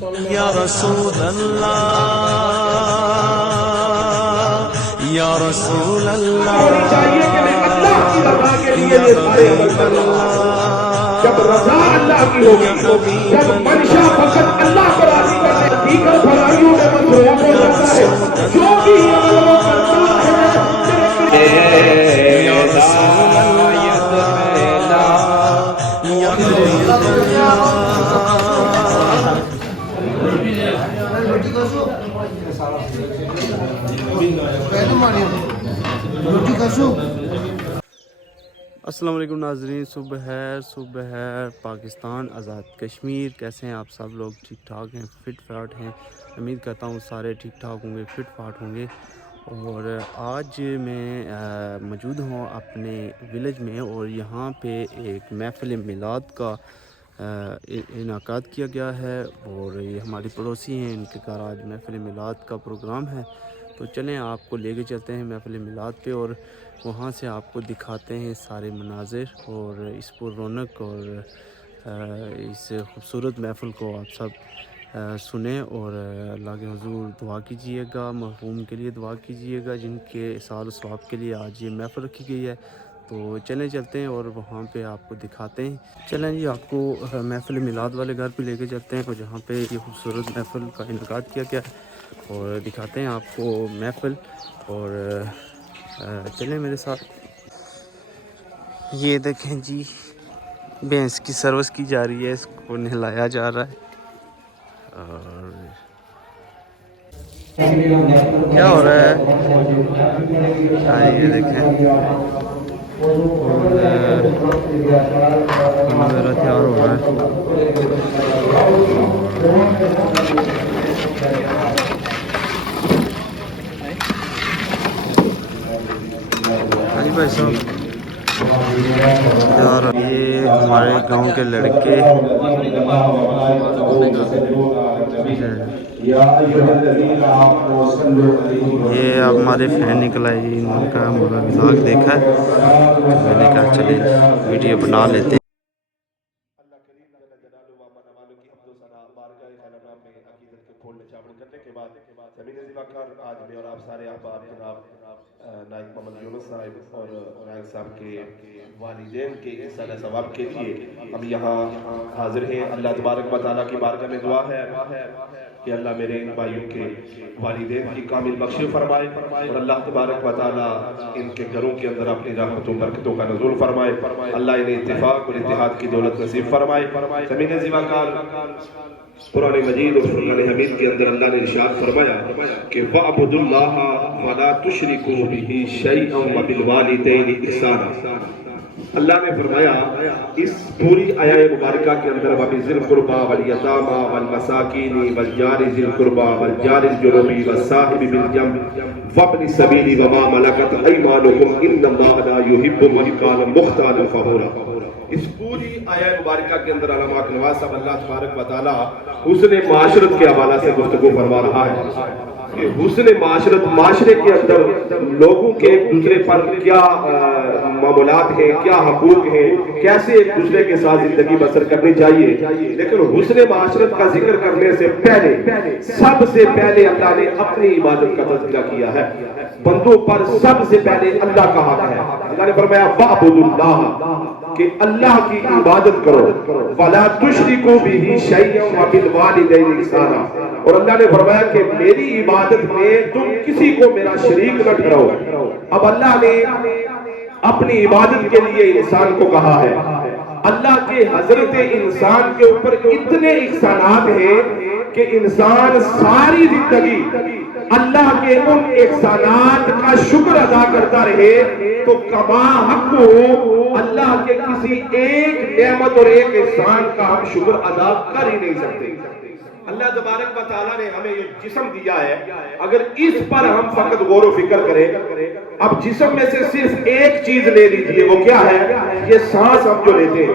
یا رسول اللہ یا رسول اللہ ہونی چاہیے کہ میں اللہ کی رضا کے لیے یہ سارے عمل کر رہا ہوں۔ جب رضا اللہ کی ہوگی، جب منشا فقط اللہ کو راضی کرنے دیگر بھلائیوں میں مصروف ہو جاتا ہے، جو بھی عمل وہ کرتا ہے یا رسول اللہ یا حبیب اللہ السلام علیکم ناظرین، صبح ہے پاکستان آزاد کشمیر۔ کیسے ہیں آپ سب لوگ؟ ٹھیک ٹھاک ہیں، فٹ فاٹ ہیں؟ امید کرتا ہوں سارے ٹھیک ٹھاک ہوں گے، فٹ فاٹ ہوں گے۔ اور آج میں موجود ہوں اپنے ولیج میں، اور یہاں پہ ایک محفل میلاد کا انعقاد کیا گیا ہے، اور یہ ہماری پڑوسی ہیں، ان کے گھر آج محفل میلاد کا پروگرام ہے۔ تو چلیں آپ کو لے کے چلتے ہیں محفل میلاد پہ، اور وہاں سے آپ کو دکھاتے ہیں سارے مناظر اور اس پر رونق اور اس خوبصورت محفل کو آپ سب سنیں، اور اللہ کے حضور دعا کیجیے گا، مرحوم کے لیے دعا کیجیے گا جن کے اصال و ثواب کے لیے آج یہ محفل رکھی گئی ہے۔ تو چلیں چلتے ہیں اور وہاں پہ آپ کو دکھاتے ہیں۔ چلیں جی، آپ کو محفل میلاد والے گھر پہ لے کے چلتے ہیں، اور جہاں پہ یہ خوبصورت محفل کا انعقاد کیا گیا ہے، اور دکھاتے ہیں آپ کو محفل۔ اور چلیں میرے ساتھ۔ یہ دیکھیں جی، بھینس کی سروس کی جا رہی ہے، اس کو نہلایا جا رہا ہے۔ اور کیا ہو رہا ہے؟ یہ دیکھیں، کھانا میرا تیار ہو رہا ہے۔ ہاں جی بھائی صاحب، یار یہ ہمارے گاؤں کے لڑکے، یہ اب ہمارے فین نکل آئی، ان کا ہمارا ولاگ دیکھا ہے، میں نے کہا چلیں ویڈیو بنا لیتے ہیں۔ اللہ کریم جل جلالہ و من والوں کی حمد و ثنا بارگاہ خانہ میں عقیدت کے پھول نچاور کرنے کے بعد زمین زیبا کر آج میں اور آپ سارے احباب جناب نائب محمد یونس صاحب اور نائب صاحب کے والدین کے احسان ثواب کے لیے ہم یہاں حاضر ہیں۔ اللہ تبارک و تعالیٰ کی بارگاہ میں دعا ہے کہ اللہ میرے ان بھائیوں کے والدین کی کامل بخشش فرمائے، اور اللہ تبارک و تعالیٰ ان کے گھروں کے اندر اپنی رحمتوں برکتوں کا نزول فرمائے، اللہ انہیں اتفاق اور اتحاد کی دولت نصیب فرمائے۔ زمین زیبا کار قرآن مجید اور فرقان حمید کے اندر اللہ نے ارشاد فرمایا کہ وَاعْبُدُوا اللَّهَ وَلَا تُشْرِكُوا بِهِ شَيْئًا وَبِالْوَالِدَيْنِ إِحْسَانًا۔ اللہ نے فرمایا اس پوری آیہ مبارکہ کے اندر وَبِذِي الْقُرْبَى وَالْيَتَامَى وَالْمَسَاكِينِ وَالْجَارِ ذِي الْقُرْبَى وَالْجَارِ الْجُنُبِ وَالصَّاحِبِ بِالْجَنبِ وَابْنِ السَّبِيلِ وَمَا مَلَكَتْ أَيْمَانُكُمْ إِنَّ اللَّهَ لَا يُحِبُّ مَنْ كَانَ مُخْتَالًا فَخُورًا۔ اس پوری آیہ مبارکہ کے اندر علامہ نواز صاحب اللہ تبارک و تعالیٰ حسن معاشرت کے حوالہ سے گفتگو فرما رہا ہے کہ حسن معاشرت، معاشرے کے اندر لوگوں کے ایک دوسرے پر کیا معاملات ہیں، کیا حقوق ہیں، کیسے ایک دوسرے کے ساتھ زندگی بسر کرنی چاہیے۔ لیکن حسن معاشرت کا ذکر کرنے سے پہلے سب سے پہلے اللہ نے اپنی عبادت کا تذکرہ کیا ہے۔ بندوں پر سب سے پہلے اللہ کا حق ہے۔ اللہ نے فرمایا وَاعْبُدُوا اللَّهَ، کہ اللہ کی عبادت کرو، وَلَا تُشْرِكُوا بِهِ شَيْئًا وَبِالْوَالِدَيْنِ إِحْسَانًا، اور اللہ نے فرمایا کہ میری عبادت میں تم کسی کو میرا شریک نہ ٹھہراؤ۔ اب اللہ نے اپنی عبادت کے لیے انسان کو کہا ہے۔ اللہ کے حضرت انسان کے اوپر اتنے احسانات ہیں کہ انسان ساری زندگی اللہ کے ان احسانات کا شکر ادا کرتا رہے تو کما حق اللہ کے کسی ایک نعمت اور ایک احسان کا ہم شکر ادا کر ہی نہیں سکتے۔ اللہ تبارک و تعالیٰ نے ہمیں یہ جسم دیا ہے، اگر اس پر ہم فقط غور و فکر کریں، اب جسم میں سے صرف ایک چیز لے لیجئے، وہ کیا ہے؟ یہ سانس ہم جو لیتے ہیں،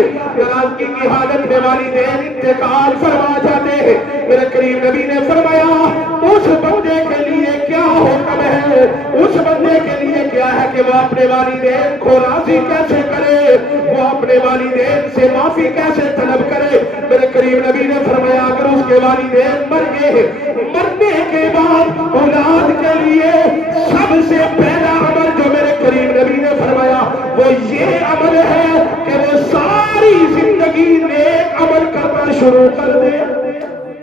ہے ناراضگی کی حالت میں والدین انتقال فرما جاتے ہیں میرے کریم نبی نے فرمایا اس بندے کے لیے کیا حکم ہے اس بندے کے لیے کیا ہے کہ وہ اپنے والدین کو راضی کیسے کرے وہ اپنے والدین سے معافی کیسے طلب کرے میرے کریم نبی نے فرمایا اگر اس کے والدین مر گئے مرنے کے بعد اولاد کے لیے سب سے پہلا عمل جو میرے کریم نبی نے فرمایا وہ یہ عمل ہے کہ وہ ساری زندگی نیک عمل کرنا شروع کر دے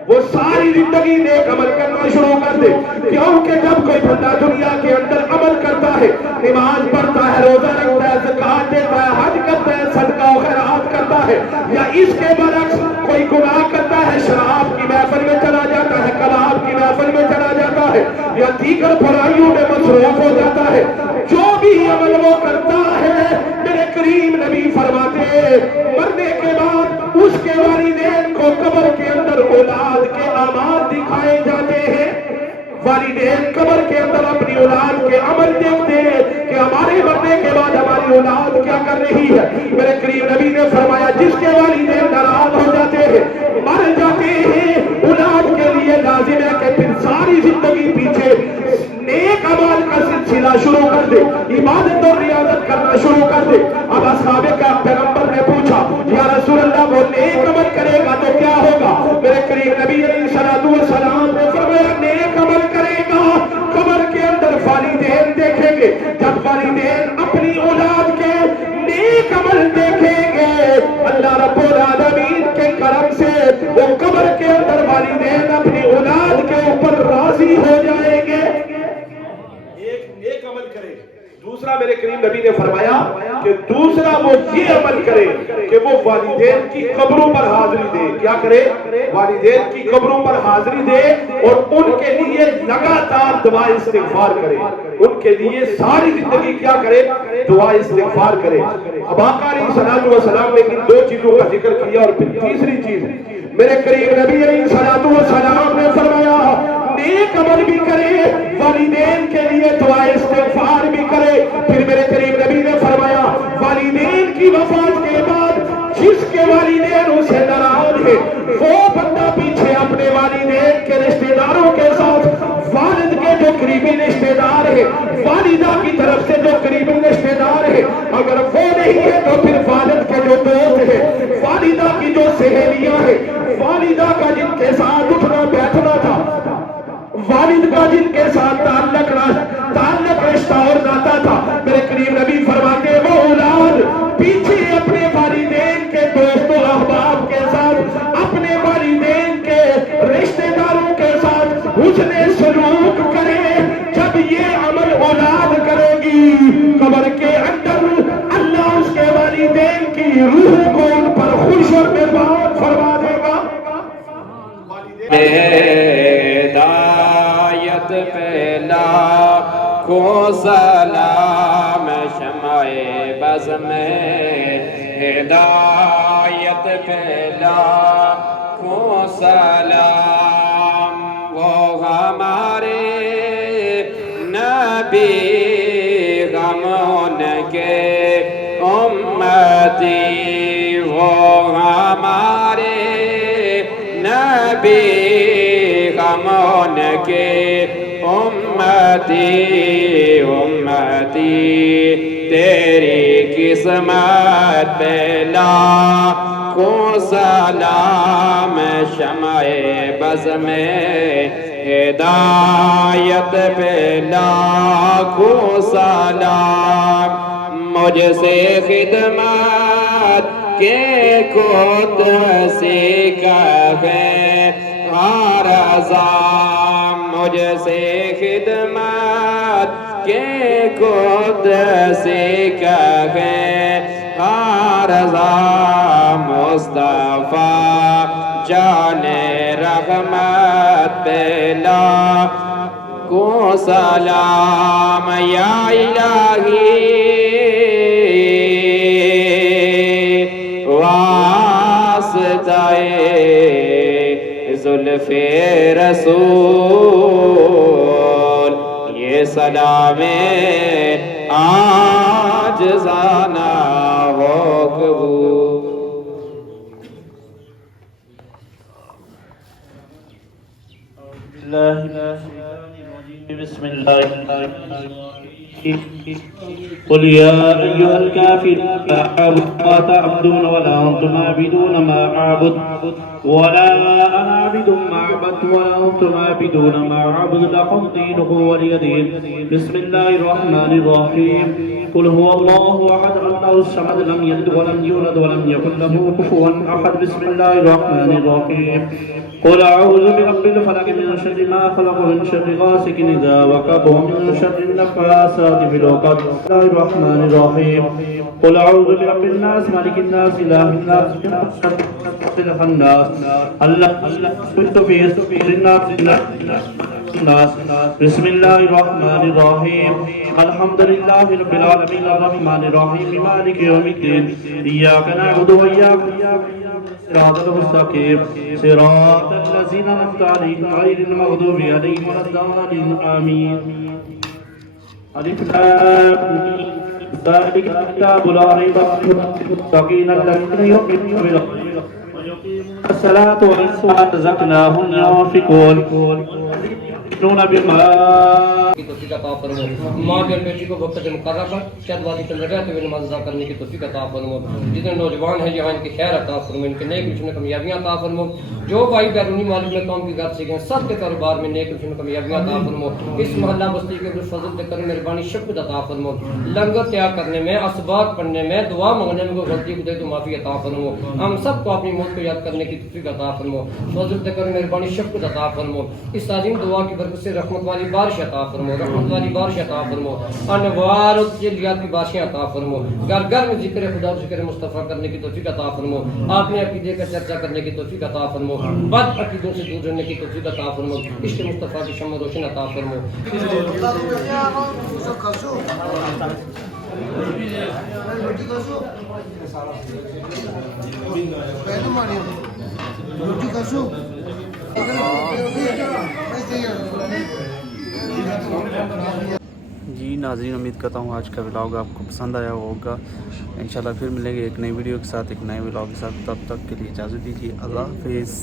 وہ ساری زندگی نیک عمل کرنا شروع کر دے کیونکہ جب کوئی بندہ دنیا کے اندر عمل کرتا ہے نماز پڑھتا ہے روزہ رکھتا ہے زکات دیتا ہے حج کرتا ہے صدقہ و خیرات کرتا ہے یا اس کے برعکس کوئی گناہ کرتا ہے شراب کی محفل میں چلا جاتا ہے کباب کی محفل میں چلا جاتا ہے یا دیگر برائیوں میں مصروف ہو جاتا ہے جو بھی عمل وہ کرتا ہے میرے کریم نبی فرماتے مرنے کے بعد اس کے والدین کو قبر کے اندر اولاد کے اعمال دکھائے جاتے ہیں والدین قبر کے اندر اپنی اولاد کے عمل دیکھتے ہیں کہ ہمارے مرنے کے بعد ہماری اولاد کیا کر رہی ہے میرے کریم نبی نے فرمایا جس کے والدین ناراض ہو جاتے ہیں مر جاتے ہیں اولاد کے لیے لازم ہے کہ پھر ساری زندگی پیچھے نیک عمل کا سلسلہ شروع کر دے عبادت اور ریاضت کرنا شروع کر دے اب اصحاب کا پیغمبر نے پوچھا یا رسول اللہ وہ نیک عمل کرے گا تو کیا ہوگا میرے کریم نبی علیہ السلام نے فرمایا نیک عمل کرے گا قبر کے اندر والدین دیکھیں گے جب والدین اپنی اولاد کے نیک عمل دیکھیں گے اللہ رب العالمین کے کرم سے وہ قبر کے اندر والدین اپنی اولاد کے اوپر راضی ہو جائیں گے ایک عمل کرے دوسرا میرے کریم نبی نے فرمایا کہ دوسرا وہ یہ عمل کرے کہ وہ والدین کی قبروں پر حاضری دے کیا کرے والدین کی قبروں پر حاضری دے اور ان کے لیے لگاتار دعا استغفار کرے ان کے لیے ساری زندگی کیا کرے دعا استغفار کرے اب آقا علیہ الصلوۃ والسلام نے ان دو چیزوں کا ذکر کیا اور پھر تیسری چیز میرے کریم نبی علیہ الصلوۃ والسلام نے فرمایا نیک عمل بھی کرے والدین کے لیے دعا استغفار بھی کرے پھر میرے کریم نبی نے فرمایا والدین کی وفات کے بعد جس کے والدین اسے ناراض ہے وہ بندہ پیچھے اپنے والدین کے رشتہ داروں کے ساتھ والد کے جو قریبی رشتہ دار ہے والدہ کی طرف سے جو قریبی رشتہ دار ہے اگر وہ نہیں ہے تو پھر والد کے جو دوست ہے والدہ کی جو سہیلیاں ہیں والدہ کا جن کے ساتھ اٹھنا بیٹھنا تھا والد کا جن کے ساتھ تعلق رشتہ اور ناتا تھا میرے کریم نبی فرماتے وہ اولاد پیچھے اپنے والدین کے دوست و احباب کے ساتھ اپنے والدین کے رشتہ داروں کے ساتھ حسن سلوک کرے جب یہ عمل اولاد کرے گی قبر کے اندر اللہ اس کے والدین کی روح کو ان پر خوش اور مہربان فرما دے گا پہلا کو سلام شمع بز میں ہدایت پہلا کو سلام وہ ہمارے نبی غمون کے امتی وہ ہمارے نبی غمون کے امتی تیری قسمت پہ لاکھوں سلام شمع بز میں ہدایت پہ لاکھوں سلام مجھ سے خدمت کے قدس کہے ہر ازام مجھ سے خدمت کے قدس کہے ہر ازام مصطفیٰ جان رحمت پہ لاکھوں سلام یا الہی واسطہ زلف رسول یہ سلام عاجزانہ ہو قبول بسم الله قل يا أيها الكافرون لا أعبد ما تعبدون ولا أنتم عابدون ما أعبد ولا أنا عابد ما عبدت ولا أنتم عابدون ما أعبد لكم دينكم ولي دين بسم الله الرحمن الرحيم قل هو الله أحد الله الصمد لم يلد ولم يولد ولم يكن له كفوا أحد بسم الله الرحمن الرحيم قل أعوذ برب الفلق من شر ما خلق من شر غاسق إذا وقب ومن شر النفاثات في العقد بسم الله الرحمن الرحيم قل أعوذ برب الناس مالك الناس إله الناس الناس الله في الناس بسم الله الرحمن الرحيم الحمد لله رب العالمين الرحمن الرحيم مالك يوم الدين إياك نعبد وإياك صراط المستقيم صراط الذين أنعمت عليهم غير المغضوب عليهم ولا الضالين آمين ألف لام ميم ذلك الكتاب لا ريب فيه للمتقين الذين يؤمنون بالغيب ويقيمون الصلاة ومما رزقناهم ينفقون يؤمنون بما کی توفیق عطا فرمو ماں اور بیٹی کو وقت مقررہ پر چند وادی کے رہتے ہوئے نماز ادا کرنے کی توفیق عطا فرمو جتنے نوجوان ہیں جہاں ان کی خیر عطا فرمو ان کے نیک مشن کامیابیاں عطا فرمو جو بھائی بیرونی مالک میں قوم کی گھر سے گئے سب کے کاروبار میں نیک مشن کامیابیاں عطا فرمو اس محلہ بستی کے فضل دے کر مہربانی شکر عطا فرمو لنگر تیار کرنے میں اسباق پڑھنے میں دعا مانگنے میں کوئی غلطی کو دے تو معافی عطا فرمو ہم سب کو اپنی موت کو یاد کرنے کی توفیق عطا فرمو فضل دے کر مہربانی شکر عطا فرمو اس عظیم دعا کی برکت سے رحمت والی بارش عطا فرمو رحمت والی بارش عطا فرمو انوار و تجلیات کی بارشیں عطا فرمو گھر گھر میں ذکر خدا و ذکر مصطفیٰ کرنے کی توفیق عطا فرمو اپنے عقیدے کا چرچا کرنے کی توفیق عطا فرمو بد عقیدوں سے دور رہنے کی توفیق عطا فرمو عشق مصطفیٰ کی شمع روشن عطا فرمو جی ناظرین امید کرتا ہوں آج کا ولاگ آپ کو پسند آیا ہوگا انشاءاللہ پھر ملیں گے ایک نئی ویڈیو کے ساتھ ایک نئے ولاگ کے ساتھ تب تک کے لیے اجازت دیجیے اللہ حافظ